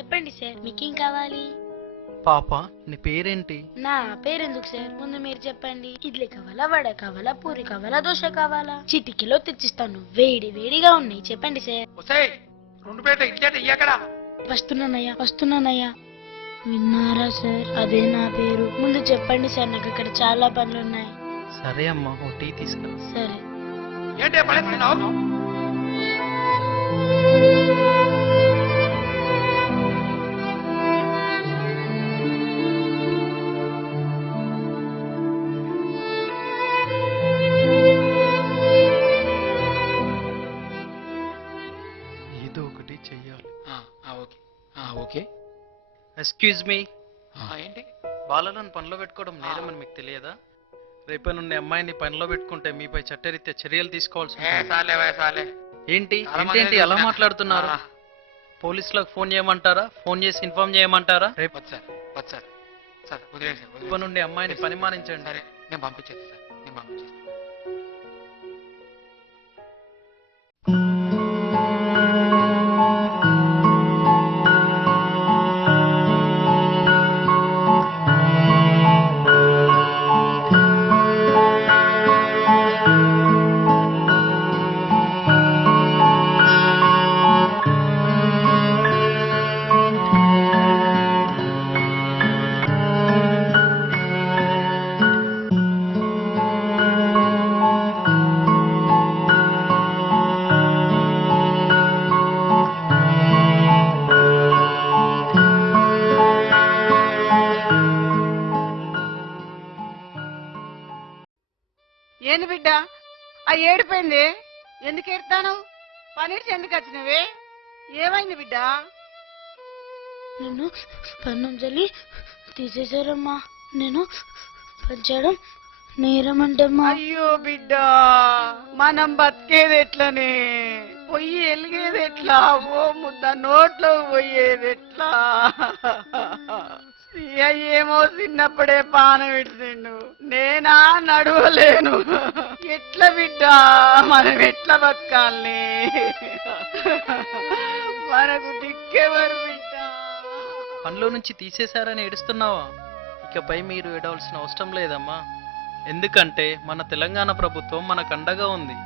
చెప్పండి సార్, మీకేం కావాలి? పాప, నీ పేరేంటి? నా పేరెందుకు సార్, ముందు మీరు చెప్పండి. ఇడ్లీ కావాలా, వడ కావాలా, పూరి కావాలా, దోశ కావాలా? చిటికెలో తెచ్చిస్తాను, వేడి వేడిగా ఉన్నాయి. చెప్పండి సార్. వస్తున్నానయ్యా. విన్నారా సార్, అదే నా పేరు. ముందు చెప్పండి సార్, నాకు ఇక్కడ చాలా పనులున్నాయి. సరే అమ్మా, ఓ టీ తీసుకురా. సరే. ఏదో ఒకటి చెయ్యాలి. ఓకే. ఎక్స్క్యూజ్ మీ, ఏంటి? బాలలను పనిలో పెట్టుకోవడం నేరమని మీకు తెలియదా? రేపటి నుండి అమ్మాయిని పనిలో పెట్టుకుంటే మీపై చట్టరీత్యా చర్యలు తీసుకోవాల్సి ఉంటుంది. ఏంటి ఏంటి అలా మాట్లాడుతున్నారు? పోలీసులకు ఫోన్ చేయమంటారా? ఫోన్ చేసి ఇన్ఫార్మ్ చేయమంటారా? రేపటి నుండి అమ్మాయిని పని మానించండి. నేను పంపించేది సార్, నేను పంపించేది. ఏంది బిడ్డ ఆ ఏడిపోయింది? ఎందుకు ఎడతాను? పనిడిచి ఎందుకు వచ్చినవే? ఏమైంది బిడ్డ? నిన్ను పన్నుంజలి తీసేశారమ్మా. నేను పనిచేయడం నేరమంటమ్మా. అయ్యో బిడ్డ, మనం బతికేది ఎట్లనే? పొయ్యి వెలిగేది ఎట్లా? ఓ ముద్ద నోట్లో పోయేది ఎట్లా? ఏమో చిన్నప్పుడే పానం విడిచిండు, నేనా నడవలేను. ఎట్లా బిడ్డ, మనం ఎట్లా బతకాలి? మనకు దిక్కెవరు బిడ్డ? పనిలో నుంచి తీసేశారని ఏడుస్తున్నావా? ఇకపై మీరు ఏడవలసిన అవసరం లేదమ్మా. ఎందుకంటే మన తెలంగాణ ప్రభుత్వం మనకు అండగా ఉంది.